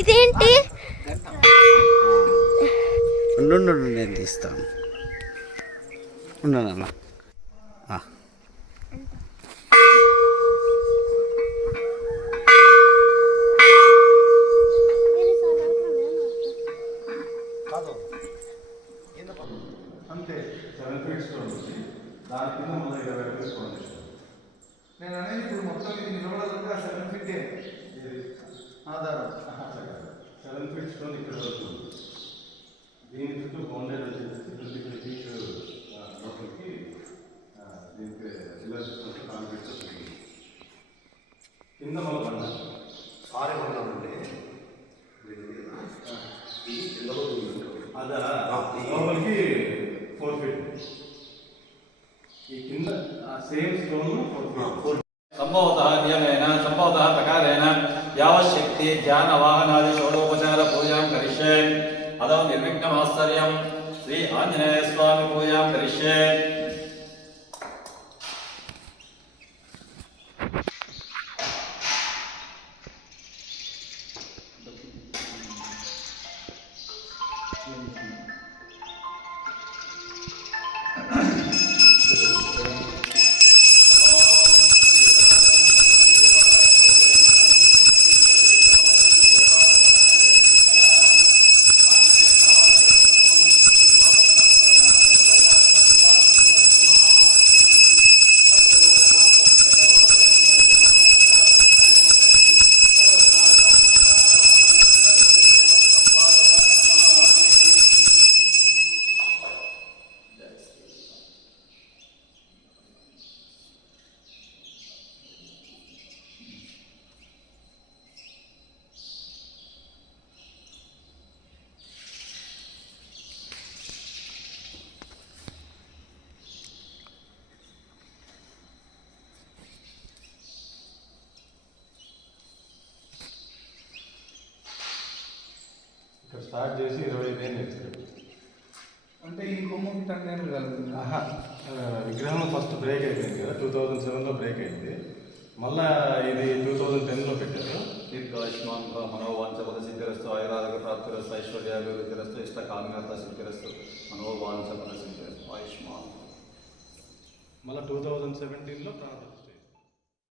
ఇదేంటి? నేను తీస్తాను. ఉన్నాను అన్న అంతే సెవెన్ ఉంది. దాని కింద మళ్ళీ ఇరవై ఫౌండేషన్ నేను అనేది ఇప్పుడు మొత్తం ఇది నిలబడాలంటే ఆ సెవెన్ ఫిట్ ఆధారం. సెవెన్ ఫీట్ స్టోన్ ఇక్కడ వరకు. దీని చుట్టూ బౌండరీ వచ్చేసి ట్వంటీ ఫైవ్ ఫీట్ లోపలికి దీనికి పిల్లర్ చుట్టూ కాంక్రీట్ వస్తుంది కింద మళ్ళీ బండ సారీ ఉన్నామండి అదా లోపలికి ఫోర్ ఫీట్ ಸೇಮ್ ಸ್ಟೋನು ಸಂಭವತಃ ನಿಯಮೇನ ಸಂಭವತಃ ಪ್ರಕಾರೇಣ ಯಾವ ಶಕ್ತಿ ಧ್ಯಾನ ವಾಹನಾದಿ ಷೋಡೋಪಚಾರ ಪೂಜಾಂ ಕರಿಷ್ಯೆ ಅದವ ನಿರ್ವಿಘ್ನ ಮಾಸ್ತರ್ಯಂ ಶ್ರೀ ಆಂಜನೇಯ ಸ್ವಾಮಿ ಪೂಜಾಂ ಕರಿಷ್ಯೆ Thank you. ఇక్కడ స్టార్ట్ చేసి ఇరవై ఐదు ఏళ్ళు ఎక్స్పెక్ట్ అంటే ఈ కొమ్మకి టన్ ఏళ్ళు కలుగుతుంది? ఆహా ఆ, విగ్రహం ఫస్ట్ బ్రేక్ అయిపోయింది కదా టూ థౌజండ్ సెవెన్లో బ్రేక్ అయింది. మళ్ళా ఇది టూ థౌజండ్ టెన్లో పెట్టారు. దీర్ఘాయుష్మాన్ మనోవాంఛ పద సిద్ధిరస్తు ఆయురారోగ్య ప్రాప్తిరస్తు ఐశ్వర్యాభివృద్ధిరస్తు ఇష్ట కామ్యత సిద్ధిరస్తు మనోవాంఛ పద సిద్ధిరస్తు ఆయుష్మాన్. మళ్ళీ టూ థౌజండ్ సెవెంటీన్లో ప్రారంభం.